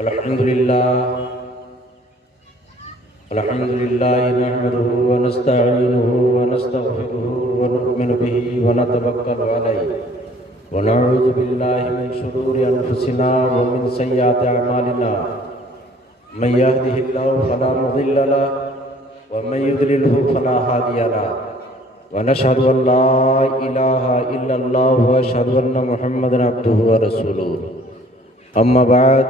الحمد لله نحمده ونستعينه ونستغفره ونؤمن به ونتوكل عليه ونعوذ بالله من شرور أنفسنا ومن سيئات أعمالنا من يهده الله فلا مضل له ومن يضلله فلا هادي له ونشهد أن لا إله إلا الله وأشهد أن محمدا عبده ورسوله أما بعد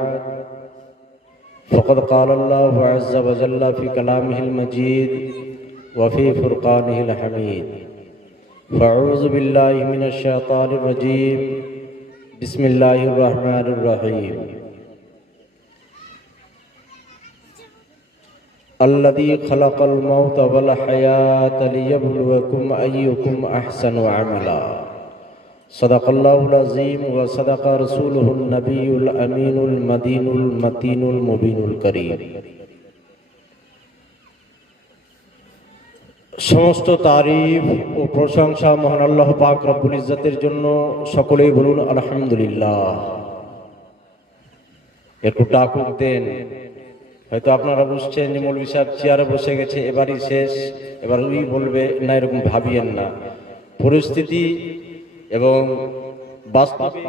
فقد قال الله عز وجل في كلامه المجيد وفي فرقانه الحميد فأعوذ بالله من الشيطان الرجيم بسم الله الرحمن الرحيم الذي خلق الموت والحياة ليبلوكم أيكم أحسن عملا صدق الله العظيم وصدق رسوله النبي الأمين المدين المتين المبين الكريم সমস্ত তারিফ ও প্রশংসা মহান আল্লাহ পাক রব্বুল ইজ্জতের জন্য। সকলেই বলুন আলহামদুলিল্লাহ। একটু টাকুক দেন। হয়তো আপনারা বুঝছেন যে মৌলভী সাহেব চেয়ারে বসে গেছে, এবারই শেষ, এবার ওই বলবে না, এরকম ভাবিয়েন না। পরিস্থিতি এবং বাস্তবিক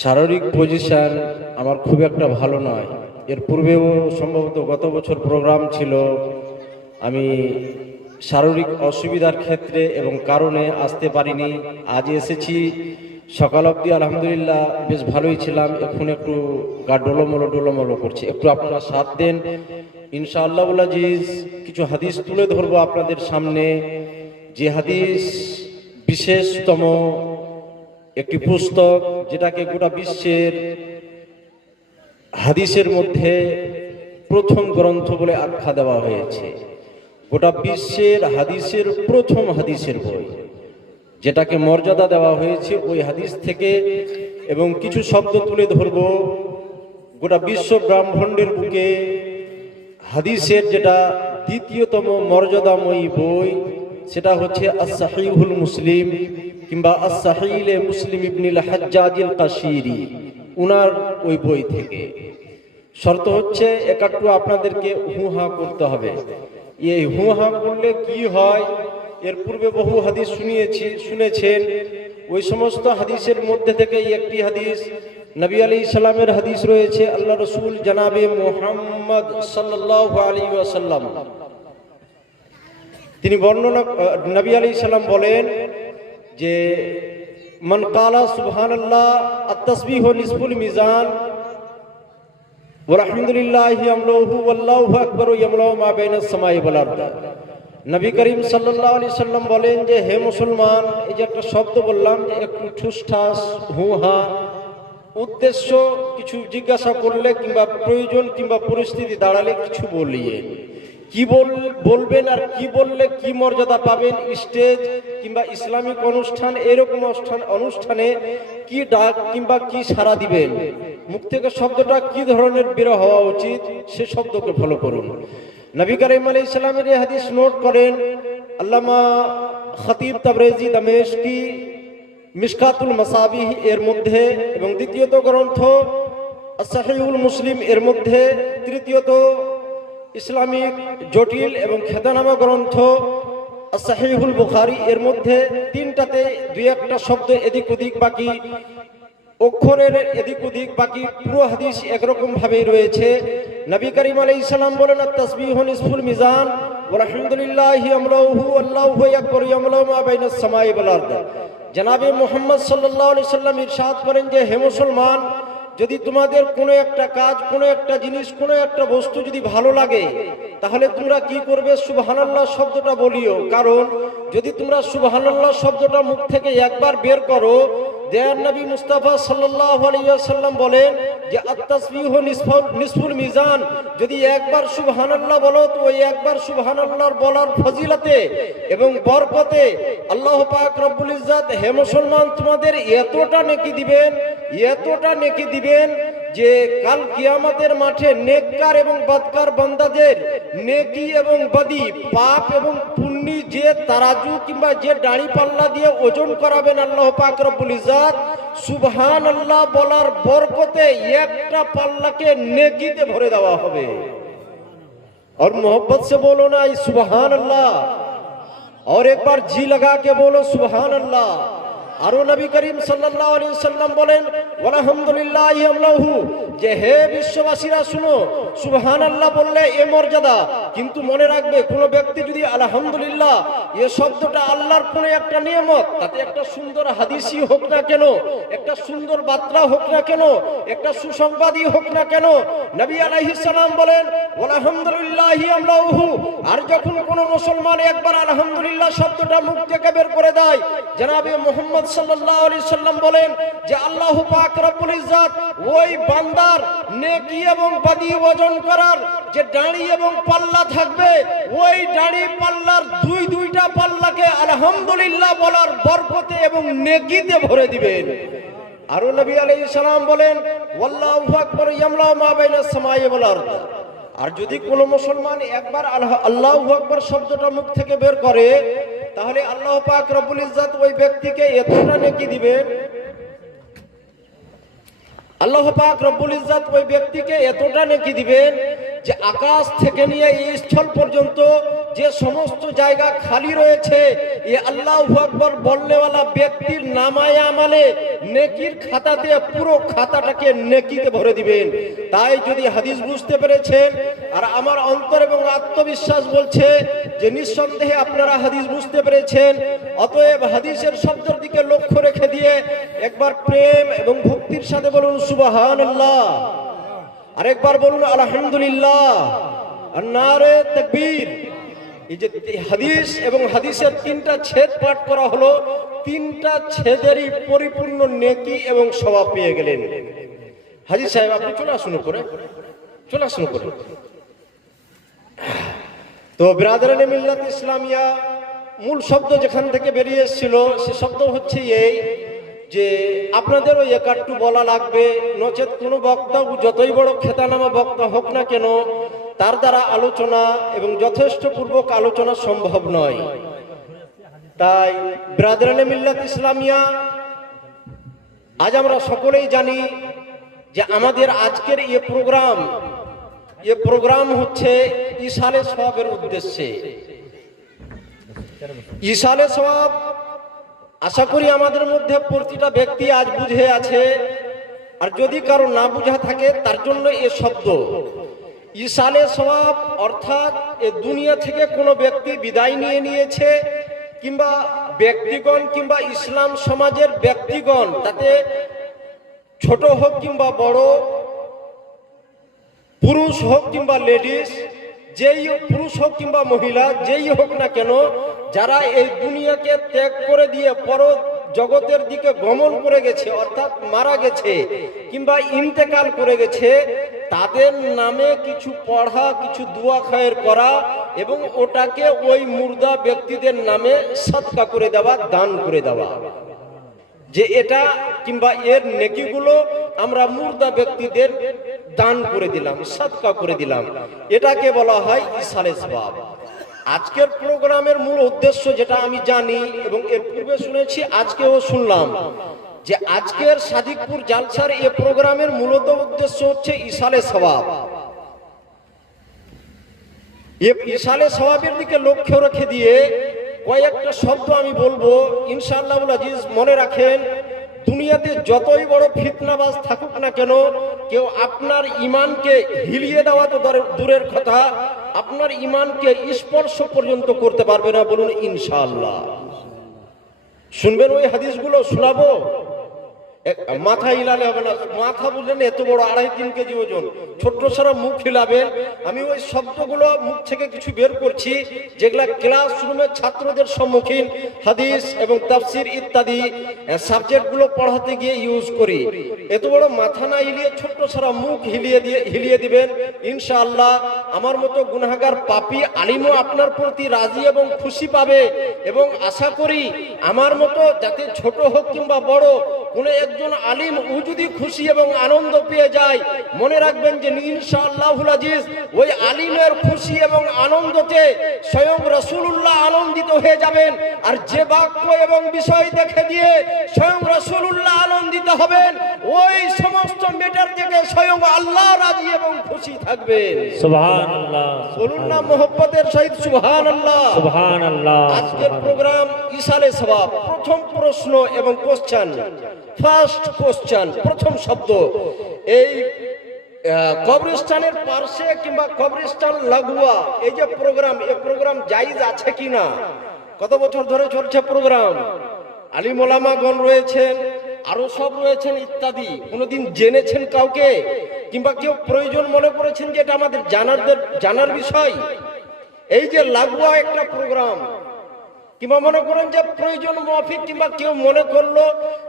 শারীরিক পজিশন আমার খুব একটা ভালো নয়। এর পূর্বেও সম্ভবত গত বছর প্রোগ্রাম ছিল, আমি শারীরিক অসুবিধার ক্ষেত্রে এবং কারণে আসতে পারিনি। আজ এসেছি, সকাল অবধি আলহামদুলিল্লাহ বেশ ভালোই ছিলাম, এখন একটু গা ডোলোমলো করছে। একটু আপনারা সাথ দেন ইনশাআল্লাহ। আজিজ কিছু হাদিস তুলে ধরবো আপনাদের সামনে, যে হাদিস বিশেষতম একটি পুস্তক, যেটাকে গোটা বিশ্বের হাদিসের মধ্যে প্রথম গ্রন্থ বলে আখ্যা দেওয়া হয়েছে। গোটা বিশ্বের হাদিসের প্রথম হাদিসের বই, যেটাকে মর্যাদা দেওয়া হয়েছে ওই হাদিস থেকে। এবং কিছু শব্দ তুলে ধরব গোটা বিশ্ব ব্রহ্মাণ্ডের বুকে হাদিসের যেটা দ্বিতীয়তম মর্যাদাময়ী বই, সেটা হচ্ছে আস-সাহিহুল মুসলিম কিংবা আস-সাহিলে মুসলিম ইবনুল হাজ্জাজিল কাশিরি, উনার ওই বই থেকে। শর্ত হচ্ছে একটু আপনাদেরকে হুহা করতে হবে। এই হুহা করলে কি হয়, এর পূর্বে বহু হাদিস শুনেছেন। ওই সমস্ত হাদিসের মধ্যে থেকে একটি হাদিস নবী আলাইহিস সালামের হাদিস রয়েছে। আল্লাহ রাসূল জনাবে মুহাম্মদ সাল্লাল্লাহু আলাইহি ওয়াসাল্লাম তিনি বর্ণনা, নবী আলাইহিস সালাম বলেন যে মান কালা সুবহানাল্লাহ আত-তাসবিহু নিসফুল মিজান ওয়া আলহামদুলিল্লাহি ইয়ামলুহু ওয়াল্লাহু আকবার ইয়ামলু মা বাইনাস সামাই ওয়াল আরদ। নবী করিম সাল্লাল্লাহু আলাইহি সাল্লাম বলেন যে হে মুসলমান, এই যে একটা শব্দ বললাম, একটু ঠুসঠাস হুহা, উদ্দেশ্য কিছু জিজ্ঞাসা করলে কিংবা প্রয়োজন কিংবা পরিস্থিতি দাঁড়ালে কিছু বলিয়ে কি বলবেন আর কি বললে কি মর্যাদা পাবেন। স্টেজ কিংবা ইসলামিক অনুষ্ঠান, এরকম অনুষ্ঠানে কি ডাক কিংবা কি সাড়া দিবেন, মুখ থেকে শব্দটা কি ধরনের বের হওয়া উচিত, সে শব্দকে ফলো করুন। নবী করিম আলাইহিস সালামের এই হাদিস নোট করেন আল্লামা খতিব তাবরেজি দামেশকি মিশকাতুল মাসাবিহ এর মধ্যে, এবং দ্বিতীয়ত গ্রন্থ আস-সাহিহুল মুসলিম এর মধ্যে, তৃতীয়ত ইসলামিক জটিল এবং খ্যাতনামা গ্রন্থ আস-সাহিহুল বুখারী এর মধ্যে। তিনটাতে দুই একটা শব্দ এদিক ওদিক, বাকি অক্ষরের এদিক ওদিক, বাকি পুরো হাদিস একরকম ভাবেই রয়েছে। নবী করিম আলাইহিস সালাম বলেন আত-তাসবিহু নিসফুল মিজান ওয়া আলহামদুলিল্লাহি ইয়ামলুহু আল্লাহু আকবার ইয়ামলু মা বাইনাস সামাই ওয়াল আরদ। জনাবে মুহাম্মদ সাল্লাল্লাহু আলাইহি সাল্লাম ইরশাদ করেন যে হে মুসলমান, যদি তোমাদের কোনো একটা কাজ, কোনো একটা জিনিস, কোনো একটা বস্তু যদি ভালো লাগে, তাহলে তোমরা কি করবে, সুবহানাল্লাহ শব্দটা বলিও। কারণ যদি তোমরা সুবহানাল্লাহ শব্দটা মুখ থেকে একবার বের করো, দেয়ার নবী মুস্তাফা সাল্লাল্লাহু আলাইহি ওয়াসাল্লাম বলেন যে আত-তাসবিহু নিসফুল মিজান, যদি একবার সুবহানাল্লাহ বলো, তো ওই একবার সুবহানাল্লাহর বলার ফজিলতে এবং বরকতে আল্লাহ পাক রব্বুল ইজ্জত হে মুসলমান তোমাদের এতটা নেকি দিবেন যে কাল কিয়ামতের মাঠে নেককার এবং বদকার বান্দাদের নেকি এবং বদি, পাপ এবং পুণ্যি যে তারাজু কিংবা যে দাড়ি পাল্লা দিয়ে ওজন করাবেন আল্লাহ পাক রব্বুল ইজ্জত, সুবহানাল্লাহ বলার বরকতে একটা পাল্লাকে নেকিতে ভরে দেওয়া হবে। और मोहब्बत से बोलो ना सुबहान अल्लाह, और एक बार जी लगा के बोलो सुबहान अल्लाह। আরো নবী করিম সাল্লাল্লাহু আলাইহি ওয়াসাল্লাম বলেন আলহামদুলিল্লাহি আমলাহু, যে হে বিশ্ববাসীরা শুনো, সুবহানাল্লাহ বললে এ মর্যাদা, কিন্তু মনে রাখবে কোন ব্যক্তি যদি আলহামদুলিল্লাহ এ শব্দটা আল্লাহর কোন একটা নিয়ামত, তাতে একটা সুন্দর হাদিসই হোক না কেন, একটা সুন্দর বার্তা হোক না কেন, একটা সুসংবাদই হোক না কেন, নবী আলাইহিস সালাম বলেন আলহামদুলিল্লাহি আমলাহু। আর যখন কোন মুসলমান একবার আলহামদুলিল্লাহ শব্দটা মুখ থেকে বের করে দেয়, জনাবে মুহাম্মদ সাল্লাল্লাহু আলাইহি সাল্লাম বলেন যে আল্লাহ পাক রব্বুল ইজ্জত ওই বান্দার নেকি এবং বদি ওজন করার যে দাড়ি এবং পাল্লা থাকবে, ওই দাড়ি পাল্লার দুইটা পাল্লাকে আলহামদুলিল্লাহ বলার বরকতে এবং নেকিতে ভরে দিবেন। আর নবী আলাইহিস সালাম বলেন ওয়াল্লাহু আকবার ইয়ামলাউ মা বাইনাস সামাই ওয়াল আরদ। আর যদি কোনো মুসলমান একবার আল্লাহু আকবার শব্দটা মুখ থেকে বের করে, তাহলে আল্লাহ পাক রব্বুল ইজ্জত ওই ব্যক্তিকে এতটা নেকি দিবেন, আল্লাহ পাক রব্বুল ইজ্জত ওই ব্যক্তিকে এতটা নেকি দিবেন যে আকাশ থেকে নিয়ে এই স্থল পর্যন্ত যে সমস্ত জায়গা খালি রয়েছে, এই আল্লাহু আকবার বলনেওয়ালা ব্যক্তির নামায়ে আমালে নেকির খাতাতে পুরো খাতাটাকে নেকিতে ভরে দিবেন। তাই যদি হাদিস বুঝতে পেরেছেন, আর আমার অন্তর এবং আত্মবিশ্বাস বলছে যে নিঃসন্দেহে আপনারা হাদিস বুঝতে পেরেছেন, অতএব হাদিসের শব্দের দিকে লক্ষ্য রেখে দিয়ে একবার প্রেম এবং ভক্তির সাথে বলুন সুবহানাল্লাহ, আরেকবার বলুন আলহামদুলিল্লাহ, আর নারে তাকবীর। এই যে হাদিস এবং হাদিসের তিনটা ছেদ পাঠ করা হলো, তিনটা ছেদেরই পরিপূর্ণ নেকি এবং সওয়াব পেয়ে গেলেন। হাজী সাহেব আপনি চলে আসুন করে, চলে আসুন করে। তো বিরাদরানে মিল্লাত ইসলামিয়া মূল শব্দ যেখান থেকে বেরিয়ে এসেছিল, সে শব্দ হচ্ছে এই যে আপনাদের ওই একাট্টু বলা লাগবে, নচেত কোনো বক্তা যতই বড় খেতানামা বক্তা হোক না কেন, তার দ্বারা আলোচনা এবং যথেষ্ট পূর্বক আলোচনা সম্ভব নয়। তাই বিরাদরানে মিল্লাত ইসলামিয়া, আজ আমরা সকলেই জানি যে আমাদের আজকের এ প্রোগ্রাম হচ্ছে ইসালে সওয়াবের উদ্দেশ্যে। ইসালে সওয়াব আশা করি আমাদের মধ্যে প্রতিটা ব্যক্তি আজ বুঝে আছে, আর যদি কারো না বুঝা থাকে তার জন্য এ শব্দ ইসালে সওয়াব, অর্থাৎ এ দুনিয়া থেকে কোনো ব্যক্তি বিদায় নিয়ে নিয়েছে, কিংবা ব্যক্তিগণ কিংবা ইসলাম সমাজের ব্যক্তিগণ, তাতে ছোট হোক কিংবা বড়, পুরুষ হোক কিংবা লেডিস, যেই পুরুষ হোক কিংবা মহিলা, যেই হোক না কেন, যারা এই দুনিয়াকে ত্যাগ করে দিয়ে পর জগতের দিকে গমন করে গেছে, অর্থাৎ মারা গেছে কিংবা ইন্তেকাল করে গেছে, তাদের নামে কিছু পড়া, কিছু দোয়া খায়ের করা এবং ওটাকে ওই মুর্দা ব্যক্তিদের নামে সদকা করে দেওয়া, দান করে দেওয়া, যে এটা কিংবা এর নেকিগুলো আমরা মুর্দা ব্যক্তিদের দান করে দিলাম, সদকা করে দিলাম, এটাকে বলা হয় ইসালে সওয়াব। আজকের প্রোগ্রামের মূল উদ্দেশ্য যেটা আমি জানি এবং এর পূর্বে শুনেছি, আজকেও শুনলাম, যে আজকের সাদিকপুর জালসার এই প্রোগ্রামের মূলত উদ্দেশ্য হচ্ছে ইসালে সওয়াব। এই ইসালে সওয়াবের দিকে লক্ষ্য রেখে দিয়ে কয়েকটা শব্দ আমি বলবো, ইনশাআল্লাহ আজিজ মনে রাখেন, দুনিয়াতে যতই বড় ফিতনাবাজ থাকুক না কেন, কেউ আপনার ঈমানকে হিলিয়ে দেওয়া তো দূরের কথা, আপনার ঈমানকে স্পর্শ পর্যন্ত করতে পারবে না। বলুন ইনশাআল্লাহ। শুনবেন ওই হাদিসগুলো, শোনাবো, মাথা হিলালে হবে না, মাথা বুঝলেন এত বড় 2.5-3 কেজি ওজন, ছোট্ট সারা মুখ হিলাবেন। আমি ওই শব্দগুলো মুখ থেকে কিছু বের করছি, যেগুলা ক্লাসরুমে ছাত্রদের সম্মুখীন হাদিস এবং তাফসির ইত্যাদি সাবজেক্টগুলো পড়াতে গিয়ে ইউজ করি। এত বড় মাথা না হিলিয়ে ছোট্ট সারা মুখ হিলিয়ে দিবেন ইনশাআল্লাহ। আমার মতো গুনাহগার পাপী আলিমও আপনার প্রতি রাজি এবং খুশি পাবে, এবং আশা করি আমার মতো যাতে ছোট হোক কিংবা বড় কোনো একজন আলিম ও যদি খুশি এবং আনন্দ পেয়ে যায়, মনে রাখবেন যে ইনশাআল্লাহুল আজিজ ওই আলিমের খুশি এবং আনন্দতে স্বয়ং রাসূলুল্লাহ আনন্দিত হয়ে যাবেন। আর যে বাক্য এবং বিষয় দেখে দিয়ে স্বয়ং রাসূলুল্লাহ আনন্দিত হবেন, ওই সমস্ত মেটার থেকে স্বয়ং আল্লাহ রাজি এবং খুশি থাকবেন। সুবহানাল্লাহ, বলুন না মোহব্বতের সহিত সুবহানাল্লাহ, সুবহানাল্লাহ। আজকের প্রোগ্রাম ইসালে সওয়াব। প্রথম প্রশ্ন এবং কোশ্চেন, ফার্স্ট কোশ্চেন, প্রথম শব্দ, এই কবরস্থানের পার্শ্বে কিংবা কবরস্থান লাগোয়া এই যে প্রোগ্রাম, এই প্রোগ্রাম জায়েজ আছে কিনা? কত বছর ধরে চলছে প্রোগ্রাম? আলিম ওলামাগণ রয়েছেন, আরো সব রয়েছেন ইত্যাদি। কোনোদিন জেনেছেন কাউকে, কিংবা কেউ প্রয়োজন মনে করেছেন যে এটা আমাদের জানার বিষয়? এই যে লাগোয়া একটা প্রোগ্রাম, কিংবা মনে করেন যে প্রয়োজন মাফিক, কিংবা কেউ মনে করলো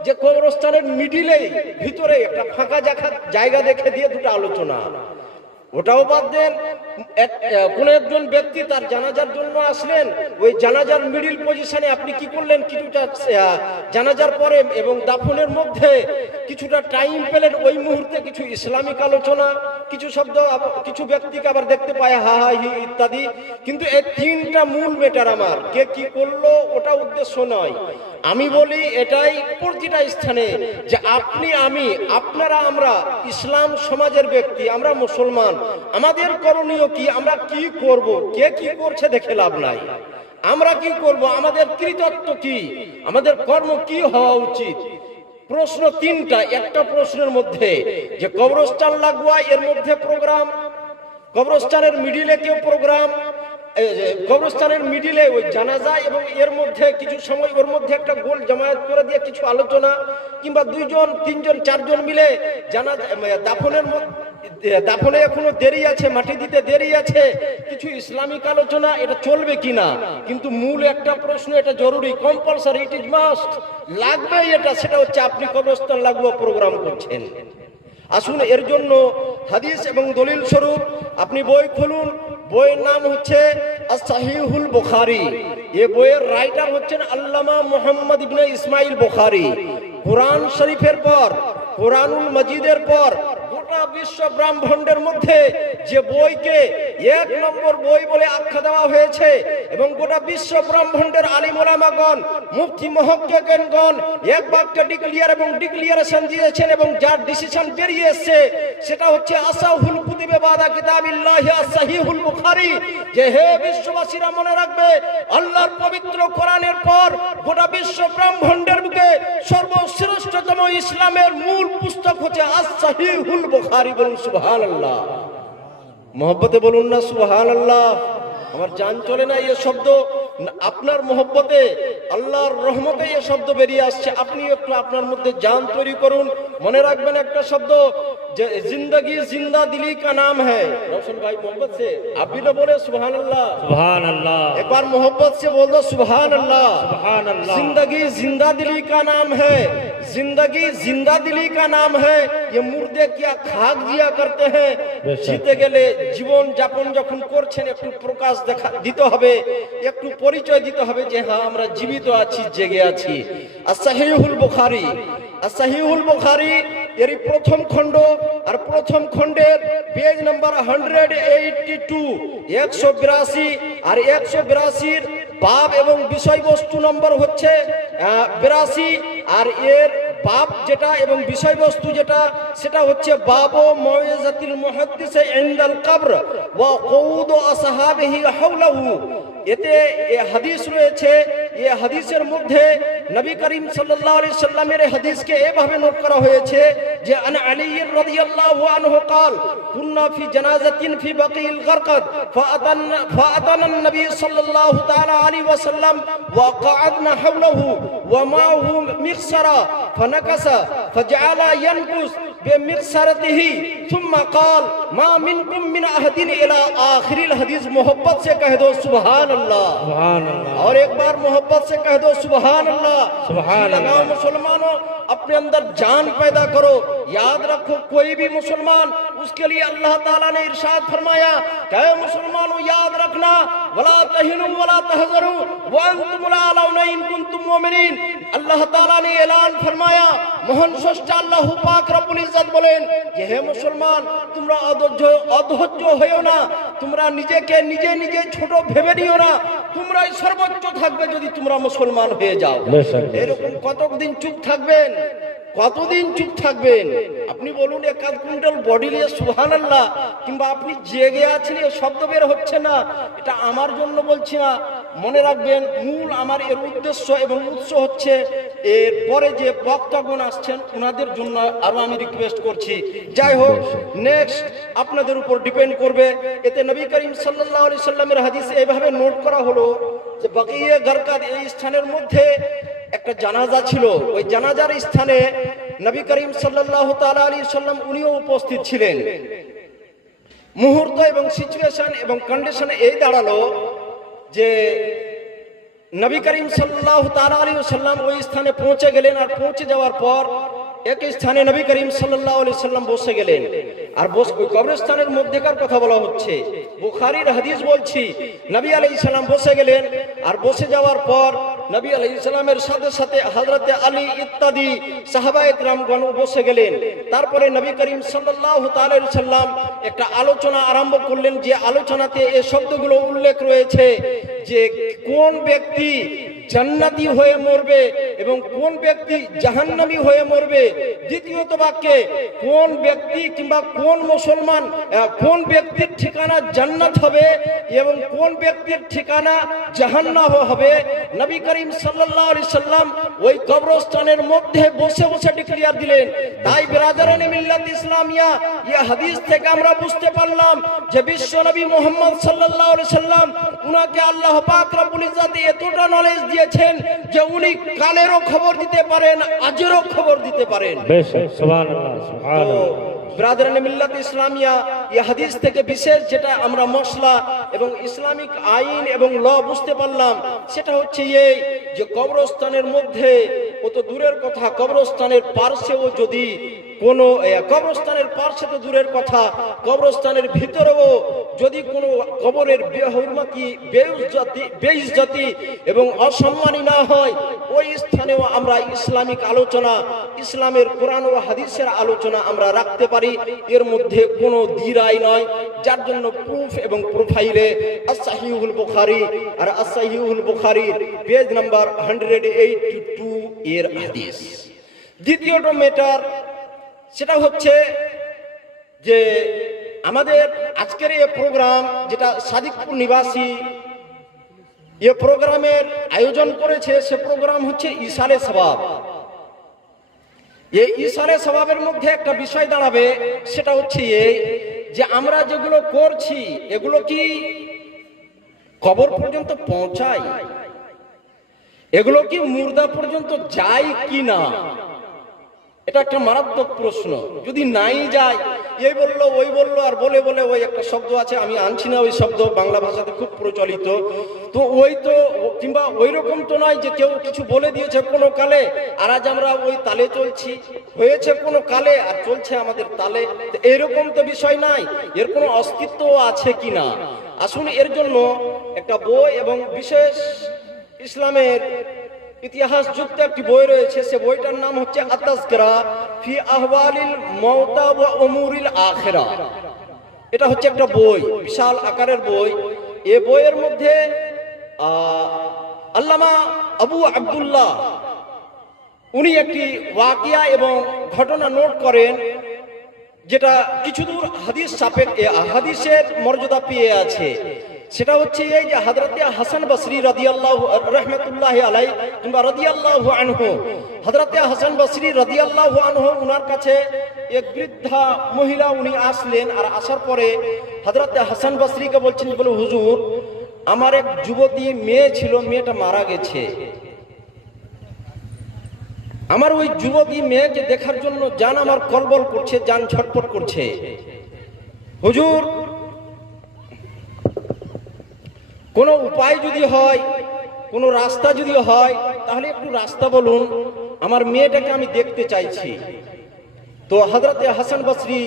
যে কবরস্থানের মিডিলে ভিতরে একটা ফাঁকা জায়গা দেখে দিয়ে দুটো আলোচনা, ওটাও বাদ দেন। কোন একজন ব্যক্তি তার জানাজার জন্য আসলেন, ওই জানাজার মিডিল পজিশনে আপনি কি করলেন, কিছুটা জানাজার পরে এবং দাফনের মধ্যে কিছুটা টাইম পেলেন, ওই মুহূর্তে কিছু ইসলামিক আলোচনা, কিছু শব্দ, কিছু ব্যক্তিকে আবার দেখতে পায় হা হা হি ইত্যাদি। কিন্তু এই তিনটা মূল মেটার আমার, কে কি করলো ওটা উদ্দেশ্য নয়। আমি বলি এটাই প্রতিটা স্থানে যে আপনি, আমি, আপনারা, আমরা ইসলাম সমাজের ব্যক্তি, আমরা মুসলমান, আমাদের করণীয় কি, আমরা কি করব? কে কি করছে দেখে লাভ নাই। আমরা কি করব, আমাদের কৃতত্ব কি, আমাদের কর্ম কি হওয়া উচিত? প্রশ্ন তিনটা একটা প্রশ্নের মধ্যে, যে কবরস্থান লাগোয়া এর মধ্যে প্রোগ্রাম, কবরস্থানের মিডিলে কেউ প্রোগ্রাম, কবরস্থানের মিডিলে ওই জানাজা এবং এর মধ্যে কিছু সময় ওর মধ্যে একটা গোল জামায়াত করে দিয়ে কিছু আলোচনা, কিংবা দুইজন, তিনজন, চারজন মিলে জানাজা দাফনে এখনো দেরি আছে, মাটি দিতে দেরি আছে, কিছু ইসলামিক আলোচনা, এটা চলবে কিনা? কিন্তু মূল একটা প্রশ্ন, এটা জরুরি, কম্পালসারি, ইট ইজ মাস্ট, লাগবে এটা, সেটা হচ্ছে আপনি কবরস্থান লাগোয়া প্রোগ্রাম করছেন। আসুন এর জন্য হাদিস এবং দলিল স্বরূপ আপনি বই খুলুন। বইয়ের নাম হচ্ছে আস-সাহিহুল বুখারী। এই বইয়ের রাইটার হচ্ছেন আল্লামা মুহাম্মদ ইবনে ইসমাইল বুখারী। কোরআন শরীফের পর, কোরআনুল মজিদের পর গোটা বিশ্ব ব্রহ্মাণ্ডের মধ্যে যে বইকে এক নম্বর বই বলে আখ্যা দেওয়া হয়েছে, এবং গোটা বিশ্ব ব্রহ্মাণ্ডের আলিম ওলামাগণ, মুফতি মুহাক্কিকিনগণ এক বাক্যে ডিক্লিয়ার এবং ডিক্লিয়ারেশন দিয়েছেন, এবং যার ডিসিশন বেরিয়ে এসেছে সেটা হচ্ছে আসাহুল কুতুবে বাদা কিতাবিল্লাহি আস-সাহিহুল বুখারী। যে হে বিশ্ববাসীরা, মনে রাখবে আল্লাহর পবিত্র কোরআনের পর গোটা বিশ্ব ব্রহ্মাণ্ডের বুকে সর্বশ্রেষ্ঠতম ইসলামের মূল পুস্তক হচ্ছে আস-সাহিহুল বুখারী। বলুন সুবহানাল্লাহ, মহব্বতে বলুন না সুবহানাল্লাহ। আমার জান চলে না এই শব্দ, আপনার মহব্বতে, আল্লাহর রহমতে এই শব্দ বেরিয়ে আসছে। আপনি একটু আপনার মধ্যে জান তৈরি করুন। মনে রাখবেন একটা শব্দ, যে জিंदगी जिंदा दिली का नाम है। रोशन भाई मोहब्बत से आप भी ना बोले सुभान अल्लाह, सुभान अल्लाह। एक बार मोहब्बत से बोल दो सुभान अल्लाह, सुभान अल्लाह। जिंदगी जिंदा दिली का नाम है, जिंदगी जिंदा दिली का नाम है। ये मुर्दे क्या खाक दिया करते हैं, जीते গেলে জীবন যাপন যখন করছেন একটু প্রকাশ দিতে হবে, একটু পরিচয় দিতে হবে যে হ্যাঁ আমরা জীবিত আছি, জেগে আছি। আস-সাহিহুল বুখারী, আস-সাহিহুল বুখারী এর প্রথম খণ্ড, আর প্রথম খণ্ডের পেজ নাম্বার 182, 182, আর 182 বাব এবং বিষয়বস্তু নম্বর হচ্ছে 82, আর এর বাব যেটা এবং বিষয়বস্তু যেটা সেটা হচ্ছে বাবু মাউইজাতুল মুহাদ্দিস ইনদাল কবর ওয়া কউদ আসহাবিহি হাওলাহু। এতে হাদিস রয়েছে, এই হাদিসের মধ্যে নবী করিম সাল্লাল্লাহু আলাইহি সাল্লামের হাদিসকে এভাবে নোট করা হয়েছে যে আন আলী রাদিয়াল্লাহু আনহু قال كنا في جنازة في بقيع الغرقد فأتانا النبي صلى الله تعالى عليه وسلم وقعدنا حوله ومعه مخصرة فنكس فجعل ينكس بمخصرته ثم قال ما منكم من أحد إلى آخر الحديث। मोहब्बत से कह दो सुभान अल्लाह, सुभान अल्लाह। और एक बार मोहब्बत से कह दो सुभान अल्लाह, सुभान अल्लाह। मुसलमानों अपने अंदर जान पैदा करो। याद रखो कोई भी मुसलमान, उसके लिए अल्लाह ताला ने इरशाद फरमाया कि मुसलमानों याद रखना, वला तहिनु वला तहजनु व अंतुम लाउना इन कुंतुम मुमिनीन। আল্লাহ তাআলা ने ऐलान फरमाया, মহান স্রষ্টা আল্লাহ পাক রব্বুল ইজ্জত বলেন যে হে মুসলমান, তোমরা অধৈর্য হইও না, তোমরা নিজেকে নিজে নিজে ছোট ভেবে নিও না, তোমরাই সর্বোচ্চ থাকবে যদি তোমরা মুসলমান হয়ে যাও। এরকম কতদিন চুপ থাকবেন? কতদিন চুপ থাকবেন? আপনি বলুন এক আধ কুইন্টাল বডি নিয়ে সুবহানাল্লাহ, কিংবা আপনি জেগে আছেন এ শব্দ বের হচ্ছে না, এটা আমার জন্য বলছি না। মনে রাখবেন মূল আমার এর উদ্দেশ্য এবং উৎস হচ্ছে এর পরে যে বক্তাগণ আসছেন ওনাদের জন্য আরো আমি রিকোয়েস্ট করছি। যাই হোক, নেক্সট আপনাদের উপর ডিপেন্ড করবে। এতে নবী করিম সাল্লাল্লাহু আলাইহি সাল্লামের হাদিসে এইভাবে নোট করা হলো যে বাকিয়ে গারকাদ এই স্থানের মধ্যে একটা জানাজা ছিল। ওই জানাজার স্থানে নবী করিম সাল্লাল্লাহু তাআলা আলাইহি সাল্লাম উনিও উপস্থিত ছিলেন। মুহূর্ত এবং সিচুয়েশন এবং কন্ডিশন এই দাঁড়ালো যে নবী করিম সাল্লাল্লাহু তাআলা আলাইহি সাল্লাম ওই স্থানে পৌঁছে গেলেন। আর পৌঁছে যাওয়ার পর এক স্থানে নবী করিম সাল্লাল্লাহু আলাইহি সাল্লাম বসে গেলেন। আর ওই কবরস্থানের মধ্যেকার কথা বলা হচ্ছে, বুখারীর হাদিস বলছি। নবী আলাইহিস সালাম বসে গেলেন। আর বসে যাওয়ার পর নবী আলাইহিস সালামের সাথে সাথে হযরতে আলী ইত্যাদি সাহাবায়ে কিরামগণ বসে গেলেন। তারপরে নবী করিম সাল্লাল্লাহু তাআলা আলাইহি সাল্লাম একটা আলোচনা আরম্ভ করলেন, যে আলোচনাতে এই শব্দগুলো উল্লেখ রয়েছে যে কোন ব্যক্তি জান্নাতি হয়ে মরবে এবং কোন ব্যক্তি জাহান্নামী হয়ে মরবে। দ্বিতীয়ত বাক্যে কোন ব্যক্তি কিংবা কোন মুসলমান, কোন ব্যক্তির ঠিকানা জান্নাত হবে এবং কোন ব্যক্তির ঠিকানা জাহান্নাম হবে। নবী করিম সাল্লাল্লাহু আলাইহি সাল্লাম ওই কবরস্থানের মধ্যে বসে বসে ডিক্লেয়ার দিলেন। তাই বিরাদরানে মিল্লাত ইসলামিয়া, এই হাদিস থেকে আমরা বুঝতে পারলাম যে বিশ্ব নবী মুহাম্মদ সাল্লাল্লাহু আলাইহি সাল্লাম, উনাকে আল্লাহ পাক রব্বুল ইজ্জত এতটা নলেজ দিয়েছেন যে উনি কালেরও খবর দিতে পারেন, আজেরও খবর দিতে পারেন। সুবহানাল্লাহ, সুবহানাল্লাহ। ব্রাদারানে মিল্লাত ইসলামিয়া, এই হাদিস থেকে বিশেষ যেটা আমরা মশলা এবং ইসলামিক আইন এবং ল বুঝতে পারলাম সেটা হচ্ছে এই যে কবরস্থানের মধ্যে, কত দূরের কথা, কবরস্থানের পার্শ্বেও যদি কোনো কবরস্থানের পার্শ্বে তো দূরের কথা, কবরস্থানের ভিতরেও যদি কোনো কবরের বেহুরমতি, বেইজ্জতি এবং অসম্মানী না হয়, ওই স্থানেও আমরা ইসলামিক আলোচনা, ইসলামের কোরআন ও হাদিসের আলোচনা আমরা রাখতে পারি। এর মধ্যে কোনো দ্বিরাই নয়, যার জন্য প্রুফ এবং প্রোফাইলে as-Sahihul বুখারী আর as-Sahihul বুখারীর পেজ নাম্বার 182 এর হাদিস। দ্বিতীয়টা ম্যাটার সেটা হচ্ছে যে আমাদের আজকের এই প্রোগ্রাম যেটা সাদিকপুর নিবাসী এই প্রোগ্রামের আয়োজন করেছে, সে প্রোগ্রাম হচ্ছে ইসালে সওয়াব। এই ইসালে সওয়াবের মধ্যে একটা বিষয় দাঁড়াবে, সেটা হচ্ছে এই যে আমরা যেগুলো করছি এগুলো কি কবর পর্যন্ত পৌঁছায়? এগুলো কি মুর্দা পর্যন্ত যায় কি না? এটা একটা মারাত্মক প্রশ্ন। যদি নাই যায়, এই বললো ওই বললো, আর বলে বলে ওই একটা শব্দ আছে, আমি আনছি না ওই শব্দ, বাংলা ভাষাতে খুব প্রচলিত। তো ওই তো কিংবা ওই রকম তো নয় যে কেউ কিছু বলে দিয়েছে কোনো কালে আর আজ আমরা ওই তালে চলছি, হয়েছে কোনো কালে আর চলছে আমাদের তালে, এরকম তো বিষয় নাই। এর কোনো অস্তিত্ব আছে কিনা আসুন, এর জন্য একটা বই এবং বিশেষ ইসলামের ইতিহাস যুক্ত একটি বই রয়েছে। সে বইটার নাম হচ্ছে আত-তাযকিরা ফি আহওয়ালিল মাউতা ওয়া উমুরিল আখিরা। এটা হচ্ছে একটা বই, বিশাল আকারের বই। এই বইয়ের মধ্যে আল্লামা আবু আব্দুল্লাহ উনি একটি ওয়াকিয়া এবং ঘটনা নোট করেন, যেটা কিছু দূর হাদিস সাপেক্ষে, হাদিসের মর্যাদা পেয়ে আছে। সেটা হচ্ছে এই যে হযরতে হাসান বসরি রাদিয়াল্লাহু রাহমাতুল্লাহি আলাইহি কিংবা রাদিয়াল্লাহু আনহু, হযরতে হাসান বসরি রাদিয়াল্লাহু আনহু উনার কাছে এক বৃদ্ধা মহিলা উনি আসলেন। আর আসার পরে হযরতে হাসান বসরিকে বলছেন, বলে হুজুর আমার এক যুবতী মেয়ে ছিল, মেয়েটা মারা গেছে। আমার ওই যুবতী মেয়েকে দেখার জন্য জান আমার কলবল করছে, জান ছটফট করছে। হুজুর কোনো উপায় যদি হয়, কোনো রাস্তা যদি হয়, তাহলে একটু রাস্তা বলুন। আমার মেয়েটাকে আমি দেখতে চাইছি। তো হযরতে হাসান বসরি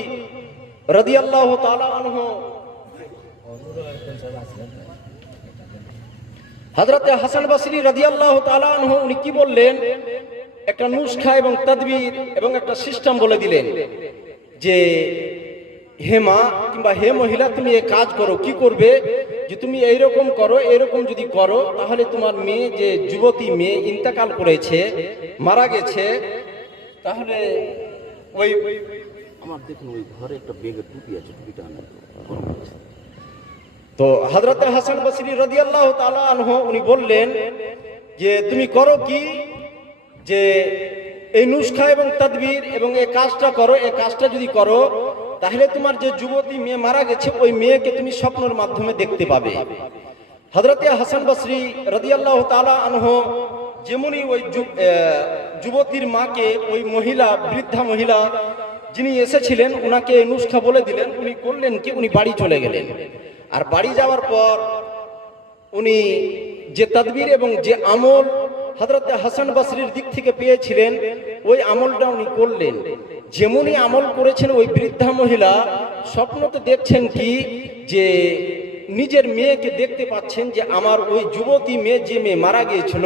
রাদিয়াল্লাহু তাআলা আনহু হযরতে হাসান বসরি রাদিয়াল্লাহু তাআলা আনহু উনি কি বললেন, একটা নুসখা এবং তাদবীর এবং একটা সিস্টেম বলে দিলেন যে হে মা কিংবা হে মহিলা, তুমি এই কাজ করো। কি করবে? যে তুমি এইরকম করো, এরকম যদি করো তাহলে তোমার মেয়ে, যে যুবতী মেয়ে ইন্তেকাল করেছে, মারা গেছে, তাহলে ওই আমার দেখুন ওই ঘরে একটা বেগের টুপি আছে, টুপিটা আনা গরম আছে। তো হযরতে হাসান বসরি রাদিয়াল্লাহু তাআলা আনহু উনি বললেন যে তুমি করো কি, যে এই নুসখা এবং তাদবীর এবং এই কাজটা করো। এই কাজটা যদি করো তাহলে তোমার যে যুবতী মেয়ে মারা গেছে ওই মেয়েকে তুমি স্বপ্নের মাধ্যমে দেখতে পাবে। হযরতে হাসান বসরি রাদিয়াল্লাহু তাআলা আনহু যেমনই ওই যুবতীর মাকে, ওই মহিলা, বৃদ্ধা মহিলা যিনি এসেছিলেন, ওনাকে নুসখা বলে দিলেন। উনি করলেন কি, উনি বাড়ি চলে গেলেন। আর বাড়ি যাওয়ার পর উনি যে তাদবীর এবং যে আমল হযরতে হাসান বসরির দিক থেকে পেয়েছিলেন ওই আমলটা উনি করলেন। যেমনই আমল করেছেন, ওই বৃদ্ধা মহিলা স্বপ্নতে দেখছেন কি, যে নিজের মেয়েকে দেখতে পাচ্ছেন যে আমার ওই যুবতী মেয়ে, যে মেয়ে মারা গিয়েছিল,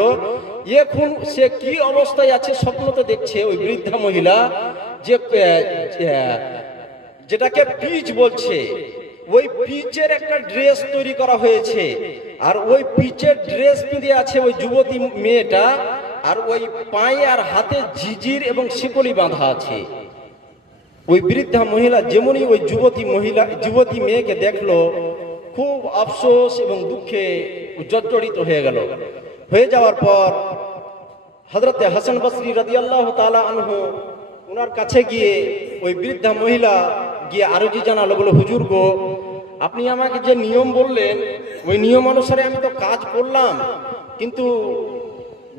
এখন সে কি অবস্থায় আছে স্বপ্নতে দেখছে। ওই বৃদ্ধা মহিলা যে যেটাকে পিচ বলছে, ওই পিচের একটা ড্রেস তৈরি করা হয়েছে, আর ওই পিচের ড্রেস পিঁধে আছে ওই যুবতী মেয়েটা, আর ওই পায়ে আর হাতে জিজির এবং শিকলি বাঁধা আছে। ওই বৃদ্ধা মহিলা যেমনই ওই যুবতী মেয়েকে দেখলো, খুব আফসোস এবং দুঃখে জর্জরিত হয়ে গেল। হয়ে যাওয়ার পর হযরতে হাসান বসরি রাদিয়াল্লাহু তাআলা আনহু ওনার কাছে গিয়ে ওই বৃদ্ধা মহিলা গিয়ে আরজি জানালো, বলে হুজুর গো, আপনি আমাকে যে নিয়ম বললেন ওই নিয়ম অনুসারে আমি তো কাজ করলাম, কিন্তু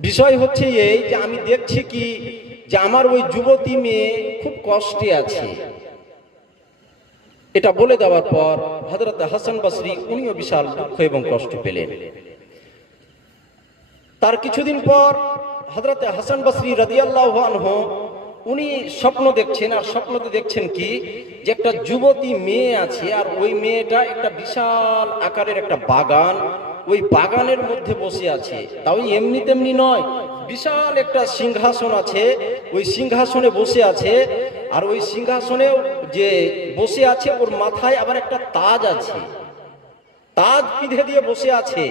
বিষয় হচ্ছে এই যে আমি দেখছি কি, যে আমার ওই যুবতী মেয়ে খুব কষ্টে আছে। এটা বলে দেওয়ার পর হযরত হাসান বসরি উনিও বিশাল দুঃখ এবং কষ্ট পেলেন। তার কিছুদিন পর হযরত হাসান বসরি রাদিয়াল্লাহু আনহু উনি স্বপ্ন দেখছেন, আর স্বপ্নতে দেখছেন কি, যে একটা যুবতী মেয়ে আছে, আর ওই মেয়েটা একটা বিশাল আকারের একটা বাগান, ওই বাগানের মধ্যে বসে আছে। তাও এমনি তেমনি নয়, বিশাল একটা সিংহাসন আছে, ওই সিংহাসনে বসে আছে। আর ওই সিংহাসনে যে বসে আছে ওর মাথায় আবার একটা তাজ আছে, তাজ পিঁধে দিয়ে বসে আছে।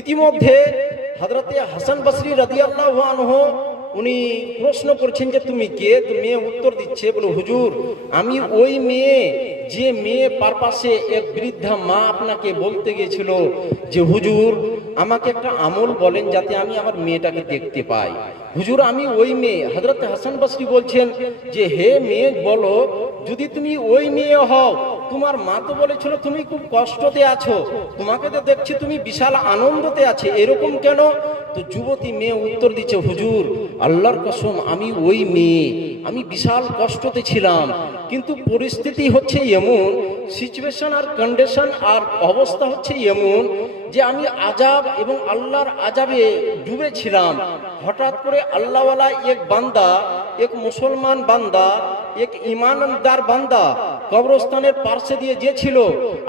ইতিমধ্যে হযরতে হাসান বসরি রাদিয়াল্লাহু আনহু উনি প্রশ্ন করছেন যে তুমি কে? তো মেয়ে উত্তর দিচ্ছে, বলে হুজুর, আমি ওই মেয়ে, যে মেয়ে পারপাসে এক বৃদ্ধা মা আপনাকে বলতে গেছিল যে হুজুর আমাকে একটা আমল বলেন যাতে আমি আমার মেয়েটাকে দেখতে পাই। হুজুর আমি ওই মেয়ে। হযরত হাসান বসরি বলছেন যে হে মেয়ে, বলো, যদি তুমি ওই মেয়ে হও, তোমার মা তো বলেছিল তুমি খুব কষ্টতে আছো, তোমাকে তো দেখছি তুমি বিশাল আনন্দতে আছে, এরকম কেন? তো যুবতী মেয়ে উত্তর দিচ্ছে, হুজুর আল্লাহর কসম আমি ওই মেয়ে, আমি বিশাল কষ্টতে ছিলাম, কিন্তু পরিস্থিতি হচ্ছে এমন, সিচুয়েশন আর কন্ডিশন আর অবস্থা হচ্ছে এমন যে আমি আযাব এবং আল্লাহর আযাবে ডুবেছিলাম। হঠাৎ করে আল্লাহওয়ালা এক বান্দা, এক মুসলমান বান্দা, এক ঈমানদার বান্দা কবরস্থানের পাশে দিয়ে যেছিল,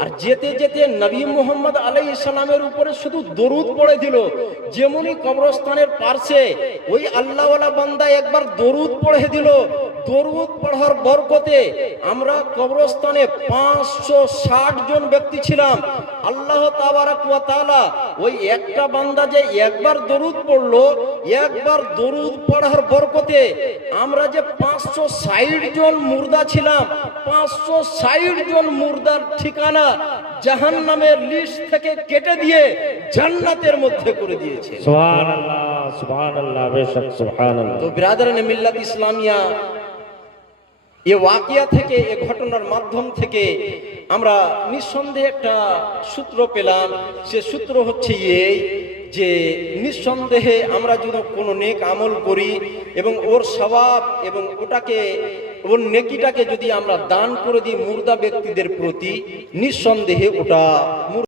আর যেতে যেতে নবী মুহাম্মদ আলাইহিস সালামের উপরে শুধু দরুদ পড়ে দিল। যেমনই কবরস্থানের পাশে ওই আল্লাহওয়ালা বান্দা একবার দরুদ পড়ে দিল, দরুদ পড়ার বরকতে আমরা কবরস্থানে 560 জন ব্যক্তি ছিলাম। আল্লাহ তাবারাক ওয়া তাআলা ওই একটা বান্দা যে একবার দরুদ পড়লো, একবার দরুদ পড়ার বরকতে আমরা যে 560 জন মুর্দা ছিলাম, 560 জন মুর্দার ঠিকানা জাহান্নামের লিস্ট থেকে কেটে দিয়ে জান্নাতের মধ্যে করে দিয়েছে। সুবহানাল্লাহ, সুবহানাল্লাহ, বেশক সুবহানাল্লাহ। তো বিরাদরানে মিল্লাত ইসলামিয়া, এ ওয়াকিয়া থেকে, এ ঘটনার মাধ্যম থেকে আমরা নিঃসন্দেহে একটা সূত্র পেলাম। সে সূত্র হচ্ছে এই যে নিঃসন্দেহে আমরা যদি কোনো নেক আমল করি এবং ওর সওয়াব এবং ওটাকে, ওর নেকিটাকে যদি আমরা দান করে দিই মুর্দা ব্যক্তিদের প্রতি, নিঃসন্দেহে ওটা